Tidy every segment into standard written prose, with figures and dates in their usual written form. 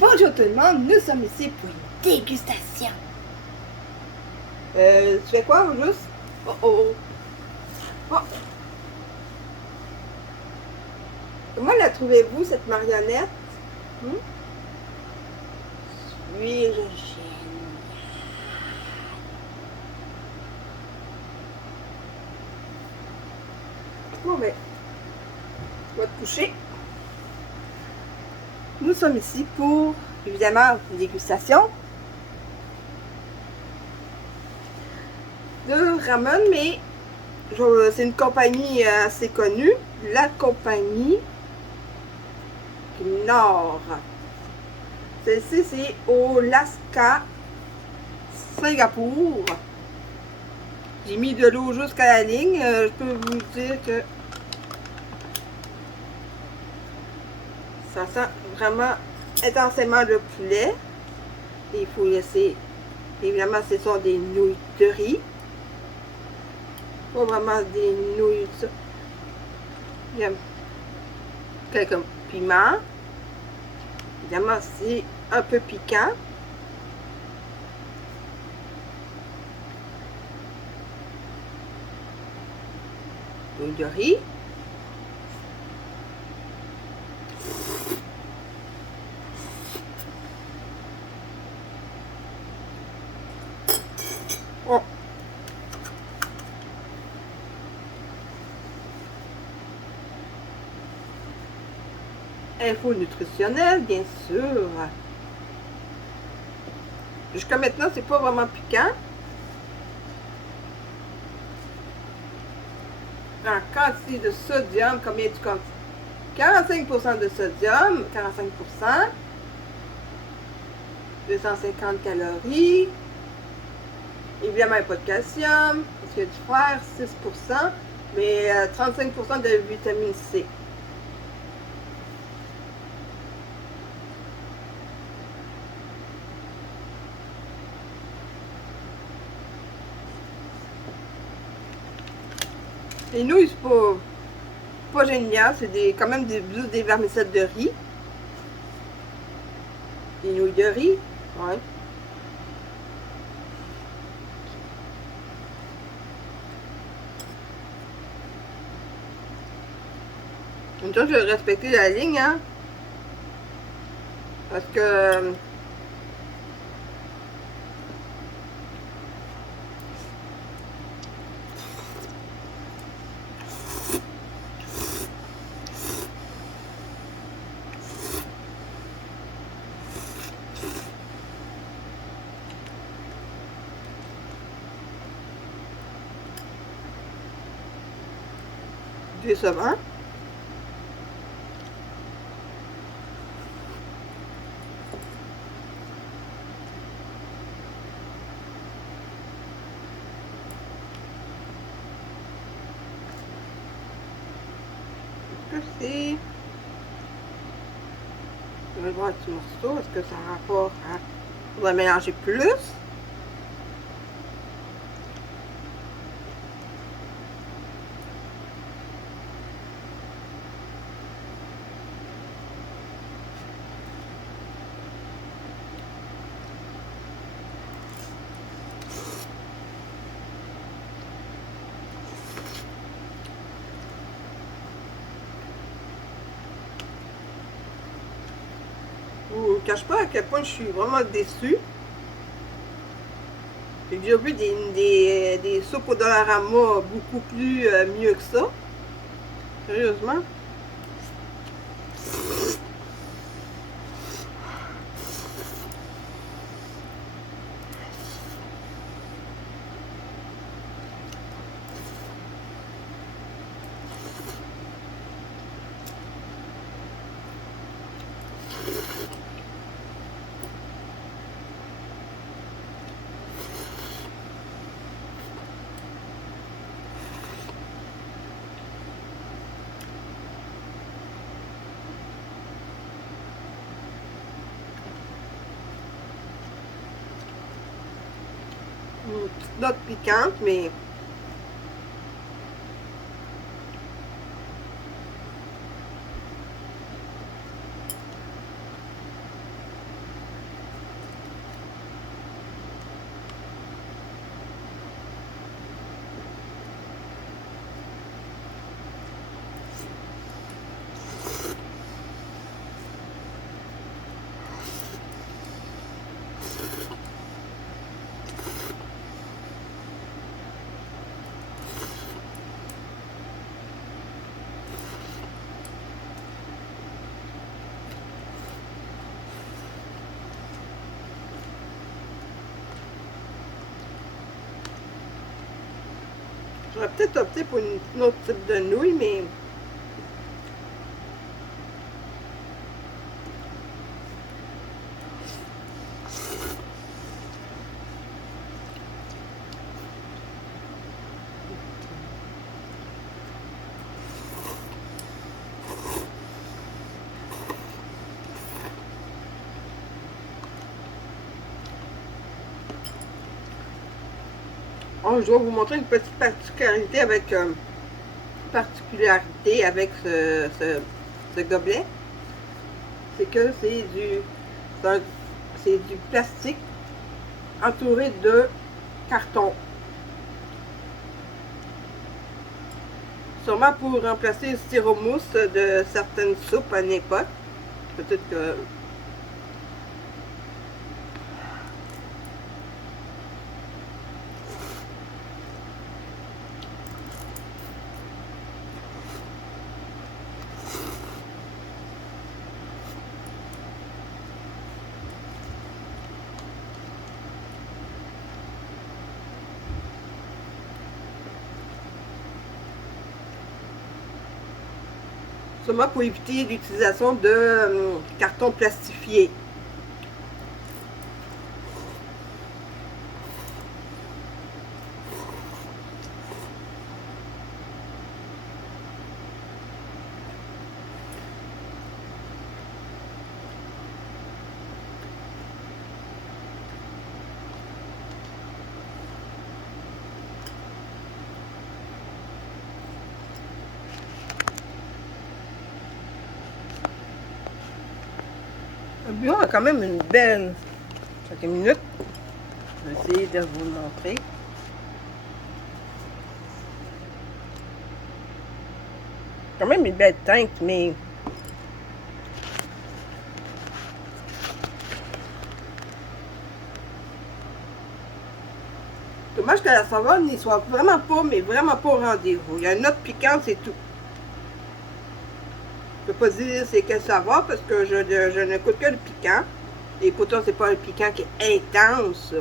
Bonjour tout le monde, nous sommes ici pour une dégustation. Tu fais quoi au juste? Oh oh. Oh. Comment la trouvez-vous cette marionnette? Suis-je génial? Bon ben, on va te coucher. Nous sommes ici pour, évidemment, une dégustation de ramen, mais c'est une compagnie assez connue, la compagnie Knorr. Celle-ci, c'est au Alaska, Singapour. J'ai mis de l'eau jusqu'à la ligne. Je peux vous dire que ça sent vraiment intensément le poulet. Et il faut laisser, évidemment, ce sont des nouilles de riz. Pas vraiment des nouilles de ça. J'aime quelques piments. Évidemment, c'est un peu piquant. Nouilles de riz. Oh. Info nutritionnelle, bien sûr. Jusqu'à maintenant, c'est pas vraiment piquant. En quantité de sodium, combien tu comptes? 45% de sodium, 45%, 250 calories. Évidemment, il n'y a pas de calcium, parce qu'il y a du fer, 6%, mais 35% de vitamine C. Les nouilles, c'est pas génial, c'est quand même juste des vermicelles de riz. Des nouilles de riz, ouais. Une chose, je vais respecter la ligne, hein. Parce que décevant. C'est... Je vais voir un petit morceau. Est-ce que ça a rapport à... On va mélanger plus. Je ne vous cache pas à quel point je suis vraiment déçue. J'ai déjà vu des soupes au Dollarama beaucoup plus mieux que ça. Sérieusement. Une petite note piquante, mais J'aurais peut-être opté pour une autre type de nouilles, mais oh, je dois vous montrer une petite particularité avec ce gobelet. C'est que c'est du plastique entouré de carton. Sûrement pour remplacer le styromousse de certaines soupes à une époque. Peut-être que... Sûrement pour éviter l'utilisation de carton plastifié. Le bureau a quand même une belle... Quelques minutes. Je vais essayer de vous le montrer. Quand même une belle teinte, mais... Dommage que la saveur n'y soit vraiment pas, mais vraiment pas au rendez-vous. Il y a une note piquante, c'est tout. Je ne peux pas dire c'est quelle saveur parce que je n'écoute que le piquant. Et pourtant, c'est pas le piquant qui est intense.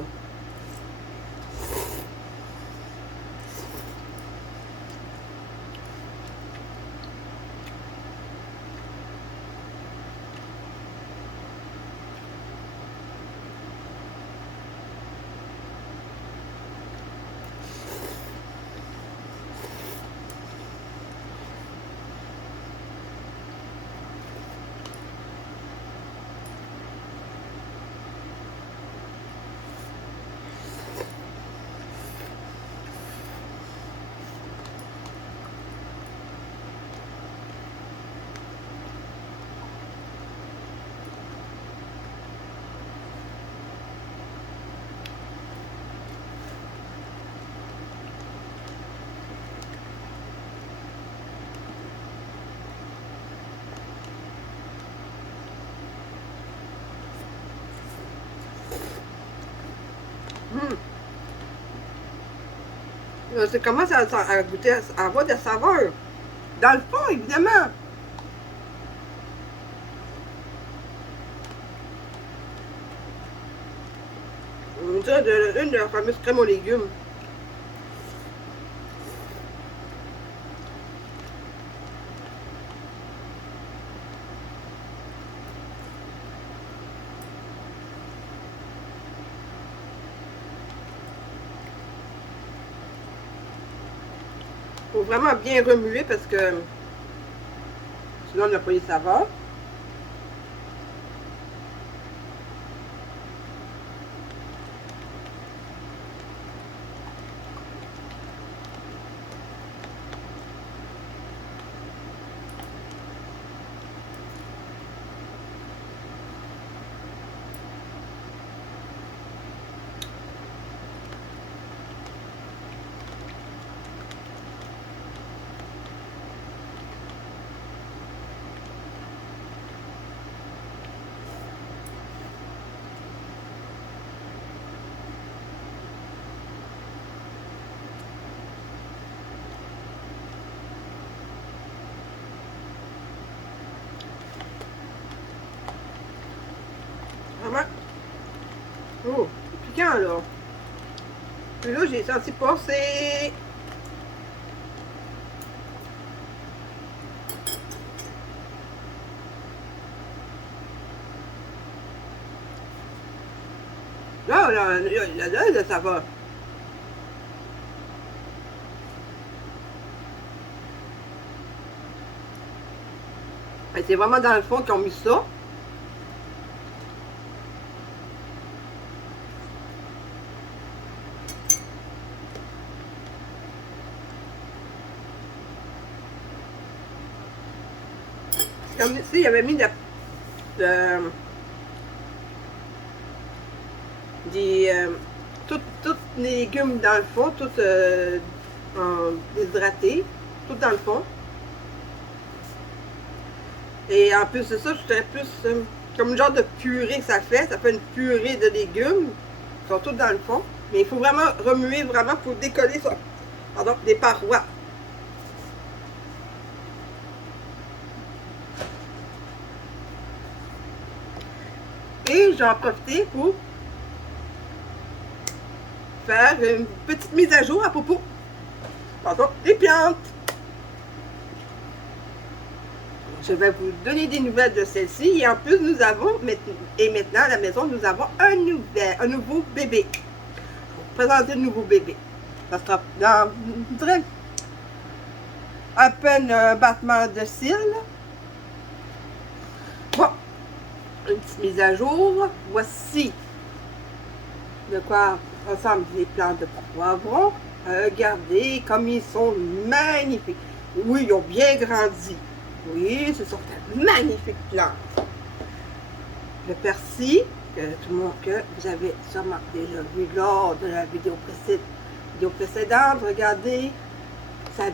Ça commence à goûter, à avoir de la saveur. Dans le fond, évidemment. On dirait une de leurs fameuses crèmes aux légumes. Faut vraiment bien remuer parce que sinon on n'a pas les saveurs. Vraiment. Oh, c'est piquant là. Puis là, j'ai senti passer. Là, ça va. C'est vraiment dans le fond qu'ils ont mis ça. Comme ici, il avait mis tous les légumes dans le fond, tout déshydratés, tout dans le fond. Et en plus de ça, je dirais plus comme une genre de purée que ça fait. Ça fait une purée de légumes. Ils sont tous dans le fond. Mais il faut vraiment remuer vraiment pour décoller ça. Pardon, des parois. Et j'en profite pour faire une petite mise à jour à propos des plantes. Je vais vous donner des nouvelles de celle-ci. Et en plus, nous avons, maintenant à la maison, nous avons un nouveau bébé. Je vais vous présenter le nouveau bébé. Ça sera dans, je dirais, à peine un battement de cils. Bon, une petite mise à jour. Voici de quoi ressemblent les plantes de poivrons. Regardez comme ils sont magnifiques. Oui, ils ont bien grandi. Oui, ce sont de magnifiques plantes. Le persil, que vous avez sûrement déjà vu lors de la vidéo précédente. Regardez, ça a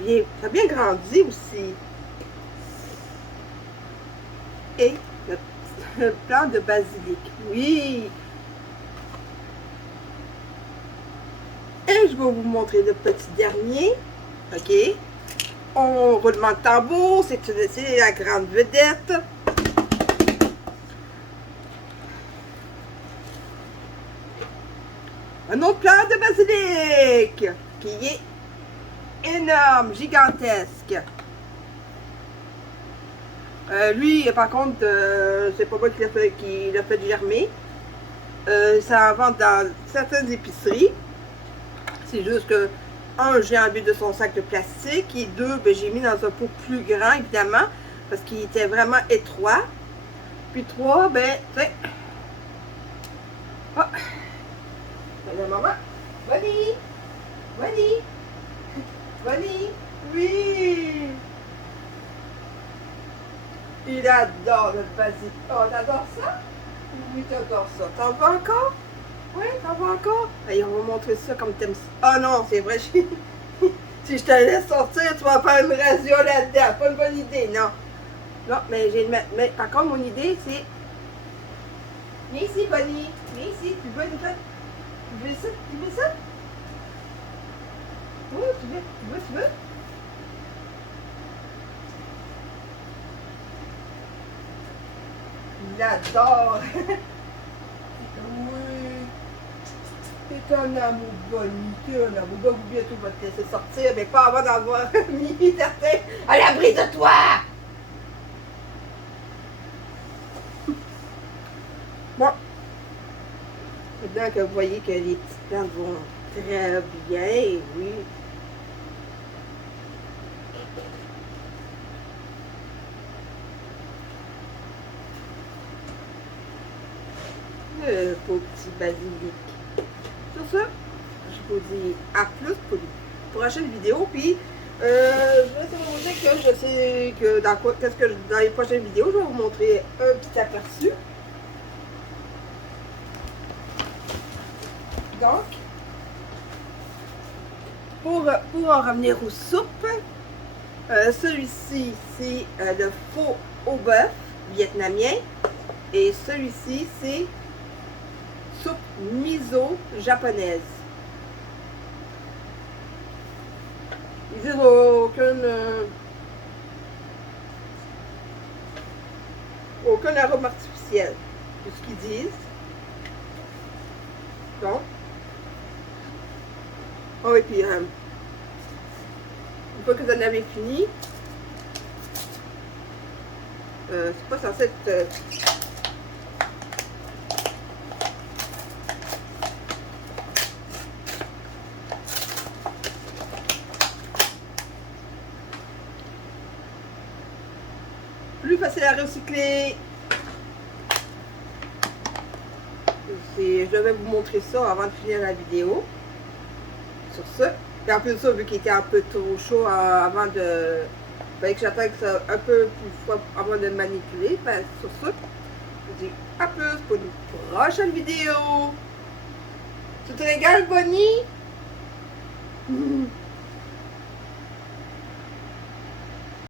bien grandi aussi. Et le plant de basilic, oui. Et je vais vous montrer le petit dernier. OK. On roulement de tambour, c'est la grande vedette. Un autre plant de basilic qui est énorme, gigantesque. Lui, par contre, c'est pas moi qui l'a fait germer. Ça en vend dans certaines épiceries. C'est juste que, un, j'ai enlevé de son sac de plastique. Et deux, ben, j'ai mis dans un pot plus grand, évidemment, parce qu'il était vraiment étroit. Puis trois, ben, tu sais. Oh. Le maman. Bonnie. Bonnie. Bonnie. Oui. Il adore le basilic. Oh, t'adores ça? Oui, t'adores ça. T'en veux encore? Oui, t'en veux encore? Allez, on va montrer ça comme t'aimes ça. Oh non, c'est vrai. Si je te laisse sortir, tu vas faire une radio là-dedans. Pas une bonne idée, non. Non, mais mais par contre, mon idée, c'est... Viens ici, Bonnie. Viens ici. Tu veux une fête? Tu veux ça? Tu veux ça? Oui, tu veux? Il adore. Oui. C'est un amour Bonnie. C'est un amour. Bah, vous bientôt va te laisser sortir, mais pas avant d'avoir mis certains à l'abri de toi. Bon. Maintenant que vous voyez que les petites plantes vont très bien, oui. Le beau petit basilic. Sur ce, je vous dis à plus pour une prochaine vidéo. Puis, je vais vous dire que je sais que dans les prochaines vidéos, je vais vous montrer un petit aperçu. Donc, pour en revenir aux soupes, celui-ci, c'est le faux au bœuf vietnamien. Et celui-ci, c'est soupe miso japonaise. Ils disent aucun arôme artificiel. C'est ce qu'ils disent. Donc, oh, et puis, une fois que vous en avez fini, c'est pas censé être... c'est à recycler. Je devais vous montrer ça avant de finir la vidéo. Sur ce. Et en plus de ça, vu qu'il était un peu trop chaud avant de... Il fallait que j'attende ça un peu plus froid avant de le manipuler. Ben, sur ce, je vous dis à plus pour une prochaine vidéo. Tu te régales, Bonnie?